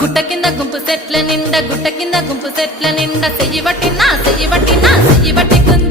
గుట్ట కింద గుంపు సెట్ల నిండా గుట్ట కింద గుంపు సెట్ల నిండా చెయ్యి పట్టినా చెయ్యి పట్టినా చెయ్యి పట్టుకుంది